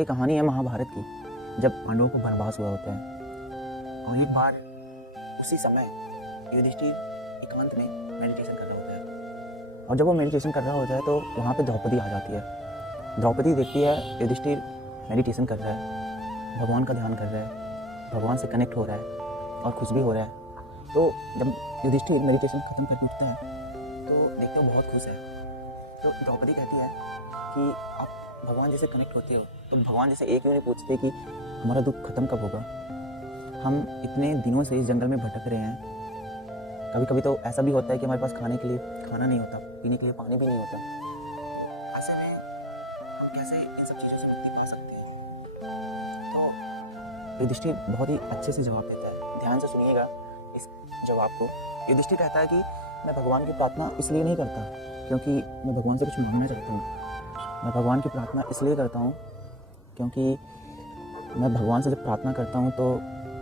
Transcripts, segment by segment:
एक कहानी है महाभारत की, जब पांडवों को वनवास हुआ होता है और एक बार उसी समय युधिष्ठिर एकांत में मेडिटेशन कर रहा होता है। और जब वो मेडिटेशन कर रहा होता है तो वहाँ पे द्रौपदी आ जाती है। द्रौपदी देखती है युधिष्ठिर मेडिटेशन कर रहा है, भगवान का ध्यान कर रहा है, भगवान से कनेक्ट हो रहा है और खुश भी हो रहा है। तो जब युधिष्ठिर मेडिटेशन खत्म करके उठता है तो देखते हो बहुत खुश है। तो द्रौपदी कहती है कि आप भगवान जैसे कनेक्ट होते हो तो भगवान जैसे एक क्यों नहीं पूछते कि हमारा दुख खत्म कब होगा। हम इतने दिनों से इस जंगल में भटक रहे हैं, कभी कभी तो ऐसा भी होता है कि हमारे पास खाने के लिए खाना नहीं होता, पीने के लिए पानी भी नहीं होता। ऐसे में हम कैसे इन सब चीज़ों से मुक्ति पा सकते हैं। तो युधिष्ठिर बहुत ही अच्छे से जवाब देता है, ध्यान से सुनिएगा इस जवाब को। युधिष्ठिर कहता है कि मैं भगवान की प्रार्थना इसलिए नहीं करता क्योंकि मैं भगवान से कुछ मांगना चाहता हूँ। मैं भगवान की प्रार्थना इसलिए करता हूँ क्योंकि मैं भगवान से जब प्रार्थना करता हूँ तो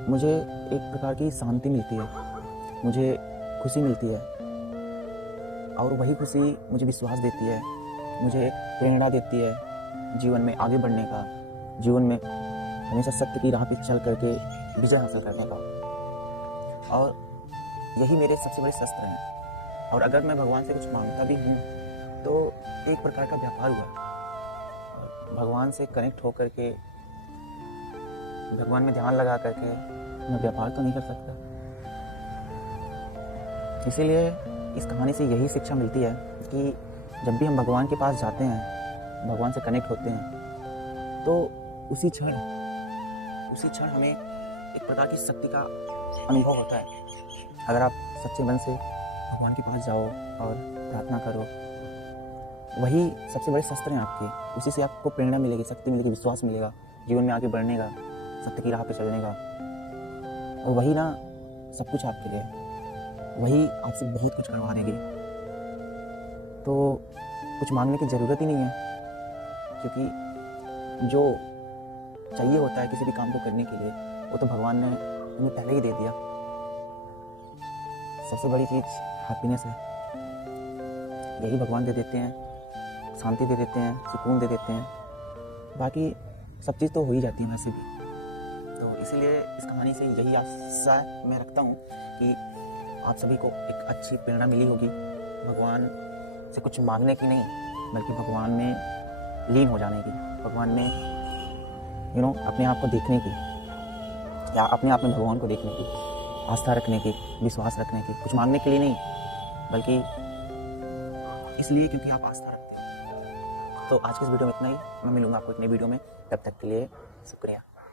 मुझे एक प्रकार की शांति मिलती है, मुझे खुशी मिलती है और वही खुशी मुझे विश्वास देती है, मुझे प्रेरणा देती है जीवन में आगे बढ़ने का, जीवन में हमेशा सत्य की राह पे चल करके विजय हासिल करने का। और यही मेरे सबसे बड़े शस्त्र हैं। और अगर मैं भगवान से कुछ मांगता भी हूँ तो एक प्रकार का व्यापार हुआ। भगवान से कनेक्ट होकर के, भगवान में ध्यान लगा करके मैं व्यापार तो नहीं कर सकता। इसीलिए इस कहानी से यही शिक्षा मिलती है कि जब भी हम भगवान के पास जाते हैं, भगवान से कनेक्ट होते हैं, तो उसी क्षण हमें एक प्रकार की शक्ति का अनुभव होता है। अगर आप सच्चे मन से भगवान के पास जाओ और प्रार्थना करो, वही सबसे बड़े शस्त्र हैं आपके। उसी से आपको प्रेरणा मिलेगी, शक्ति मिलेगी, विश्वास मिलेगा जीवन में आगे बढ़ने का, सत्य की राह पे चलने का। और वही ना सब कुछ आपके लिए, वही आपसे बहुत कुछ करवा देगी। तो कुछ मांगने की ज़रूरत ही नहीं है, क्योंकि जो चाहिए होता है किसी भी काम को करने के लिए वो तो भगवान ने हमें पहले ही दे दिया। सबसे बड़ी चीज़ हैप्पीनेस है, यही भगवान दे देते हैं, शांति दे देते हैं, सुकून दे देते हैं। बाकी सब चीज़ तो हो ही जाती है वैसे भी। तो इसीलिए इस कहानी से यही आशा मैं रखता हूँ कि आप सभी को एक अच्छी प्रेरणा मिली होगी भगवान से कुछ मांगने की नहीं, बल्कि भगवान में लीन हो जाने की, भगवान में अपने आप को देखने की, या अपने आप में भगवान को देखने की, आस्था रखने की, विश्वास रखने की। कुछ मांगने के लिए नहीं, बल्कि इसलिए क्योंकि आप आस्था रखते हो। तो आज की इस वीडियो में इतना ही। मैं मिलूंगा आपको एक नई वीडियो में, तब तक के लिए शुक्रिया।